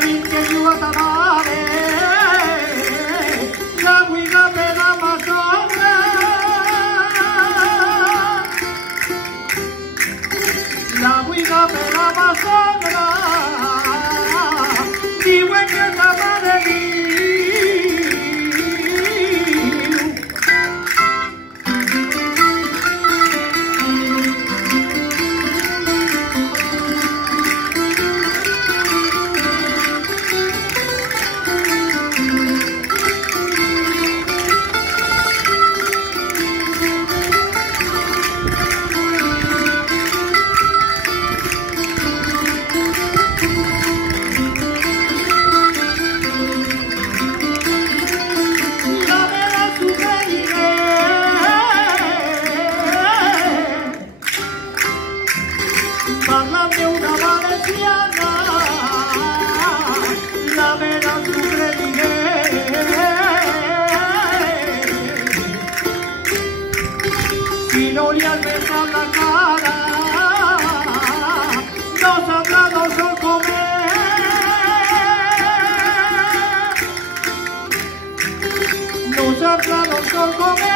din que yo atamare, la huiga me da más sombra, la huiga me da más sombra, y buen que atamare mí. Parlame una valenciana, la mera tu crediré. Si no le albergas la cara, no sabrá no sol comer. No sabrá no sol comer.